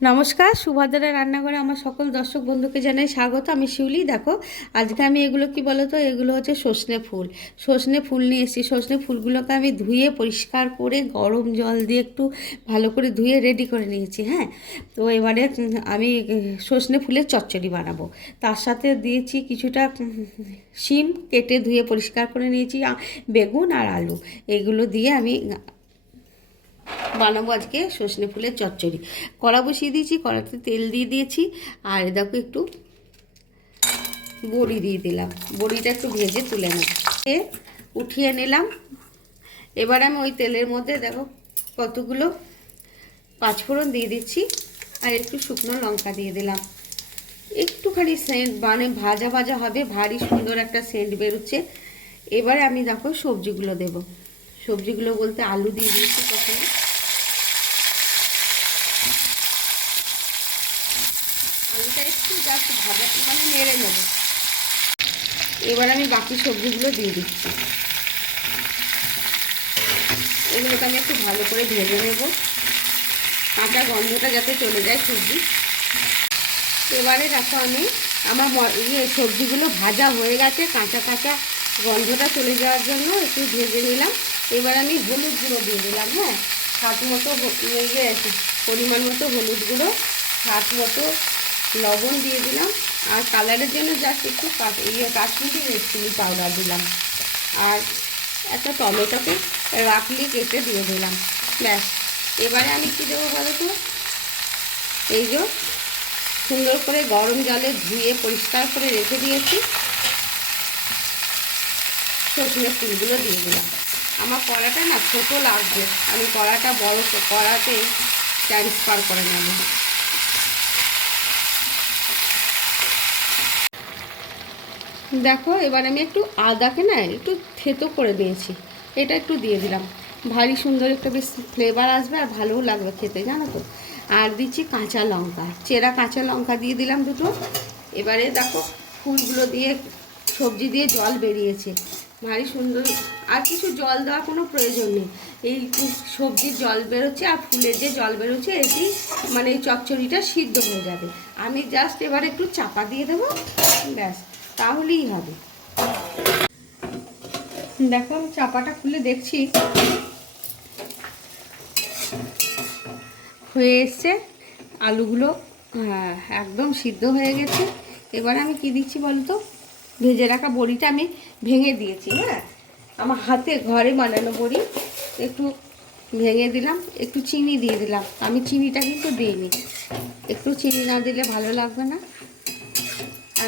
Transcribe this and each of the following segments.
নমস্কার সুভদ্রা রান্নাঘরে আমার সকল দর্শক বন্ধুকে জানাই স্বাগত। আমি শিউলি, দেখো, আজকে আমি এগুলো কি বলো তো এগুলো হচ্ছে সর্ষে ফুল। সর্ষে ফুল নিয়ে এসেছি। সর্ষে ফুলগুলোকে আমি ধুয়ে পরিষ্কার করে গরম জল দিয়ে একটু ভালো করে ধুয়ে রেডি করে নিয়েছি হ্যাঁ? তো এবারে আমি সর্ষে ফুলের চচ্চড়ি বানাবো। তার সাথে দিয়েছি কিছুটা শিম কেটে ধুয়ে পরিষ্কার করে নিয়েছি বেগুন আর আলু। এগুলো দিয়ে আমি বানাবো আজকে সজনে ফুলের চচ্চড়ি। কড়া বসিয়ে দিয়েছি, কড়াতে তেল দিয়ে দিয়েছি, আর দেখো একটু বড়ি দিয়ে দিলাম। বড়িটা একটু ভেজে তুলে নেব। উঠিয়ে নিলাম। এবার আমি ওই তেলের মধ্যে দেখো কতগুলো পাঁচফোড়ন দিয়ে দিচ্ছি, আর একটু শুকনো লঙ্কা দিয়ে দিলাম। একটুখানি সেন্ট মানে ভাজা ভাজা হবে, ভারী সুন্দর একটা সেন্ট বেরোচ্ছে। এবারে আমি দেখো সবজিগুলো দেব। সবজিগুলো বলতে আলু দিয়ে দিয়েছি প্রথমে। একটু ভাজা মানে নেড়ে নেব। এবার আমি বাকি সবজিগুলো দিয়ে দিচ্ছি। এগুলোকে আমি একটু ভালো করে ভেজে নেব। কাঁচা গন্ধটা যাতে চলে যায় সবজি। এবারে দেখো আমি আমার ইয়ে সবজিগুলো ভাজা হয়ে গেছে। কাঁচা কাঁচা গন্ধটা চলে যাওয়ার জন্য একটু ভেজে নিলাম। এবার আমি হলুদ গুঁড়ো দিয়ে দিলাম হ্যাঁ? স্বাদ মতো ইয়ে পরিমাণ মতো হলুদ গুঁড়ো, স্বাদ মতো লবণ দিয়ে দিলাম। আর কালারের জন্য জাস্ট একটু ইয়ে কাশ্মীরি রেড চিলি পাউডার দিলাম। আর একটা টমেটোকে রাখলি কেটে দিয়ে দিলাম। ব্যাস। এবারে আমি কী দেবো বলো তো? এই যে সুন্দর করে গরম জলে ধুয়ে পরিষ্কার করে রেখে দিয়েছি। সজনে ফুলগুলো দিয়ে দিলাম। আমার কড়াটা না ছোটো লাগবে। আমি কড়াটা বড় কড়াতে ট্রান্সফার করে নেব। দেখো, এবার আমি একটু আদাকে না একটু থেতো করে দিয়েছি। এটা একটু দিয়ে দিলাম। ভারী সুন্দর একটা বেশ ফ্লেভার আসবে আর ভালোও লাগবে খেতে, জানো তো? আর দিচ্ছি কাঁচা লঙ্কা, চেরা কাঁচা লঙ্কা দিয়ে দিলাম দুটো। এবারে দেখো, ফুলগুলো দিয়ে সবজি দিয়ে জল বেরিয়েছে। ভারী সুন্দর, আর কিছু জল দেওয়ার কোনো প্রয়োজন নেই। এই সবজির জল বেরোচ্ছে আর ফুলের যে জল বেরোচ্ছে, এটি মানে এই চচ্চড়িটা সিদ্ধ হয়ে যাবে। আমি জাস্ট এবার একটু চাপা দিয়ে দেবো, ব্যাস। তাহলেই হবে। দেখো, আমি চাপাটা খুলে দেখছি। হয়ে এসছে। আলুগুলো একদম সিদ্ধ হয়ে গেছে। এবার আমি কি দিচ্ছি বলতো? ভেজে রাখা বড়িটা আমি ভেঙে দিয়েছি হ্যাঁ? আমার হাতে ঘরে বানানো বড়ি। একটু ভেঙে দিলাম, একটু চিনি দিয়ে দিলাম। আমি চিনিটা কিন্তু দিইনি। একটু চিনি না দিলে ভালো লাগবে না।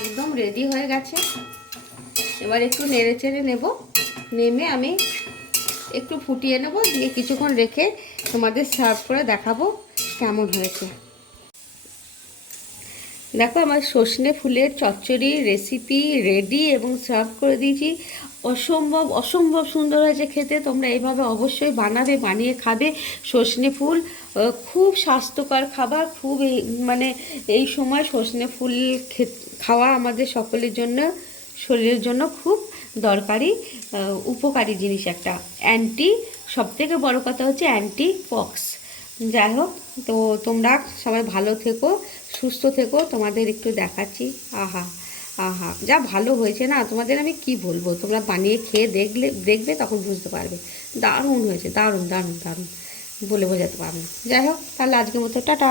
একদম রেডি হয়ে গেছে। এবার একটু নেড়ে চেড়ে নেব। নেমে আমি একটু ফুটিয়ে নেব, দিয়ে কিছুক্ষণ রেখে তোমাদের সার্ভ করে দেখাবো কেমন হয়েছে। দেখো আমার সজনে ফুলের চচ্চড়ি রেসিপি রেডি এবং সার্ভ করে দিয়েছি। অসম্ভব অসম্ভব সুন্দর হয়েছে খেতে। তোমরা এইভাবে অবশ্যই বানাবে, বানিয়ে খাবে সজনে ফুল। খুব স্বাস্থ্যকর খাবার, খুব মানে এই সময় সজনে ফুল খাওয়া আমাদের সকলের জন্য, শরীরের জন্য খুব দরকারি উপকারী জিনিস একটা। অ্যান্টি সবথেকে বড় কথা হচ্ছে অ্যান্টি পক্স যাই হোক তো তোমরা সবাই ভালো থেকো, সুস্থ থেকো, তোমাদের একটু দেখাচ্ছি। আহা আহা, যা ভালো হয়েছে না, তোমাদের আমি কি বলব? তোমরা বানিয়ে খেয়ে দেখলে, দেখবে তখন বুঝতে পারবে। দারুণ হয়েছে, দারুণ দারুণ দারুণ, বলে বোঝাতে পারবে যাই হোক, তাহলে আজকের মতো, টাটা।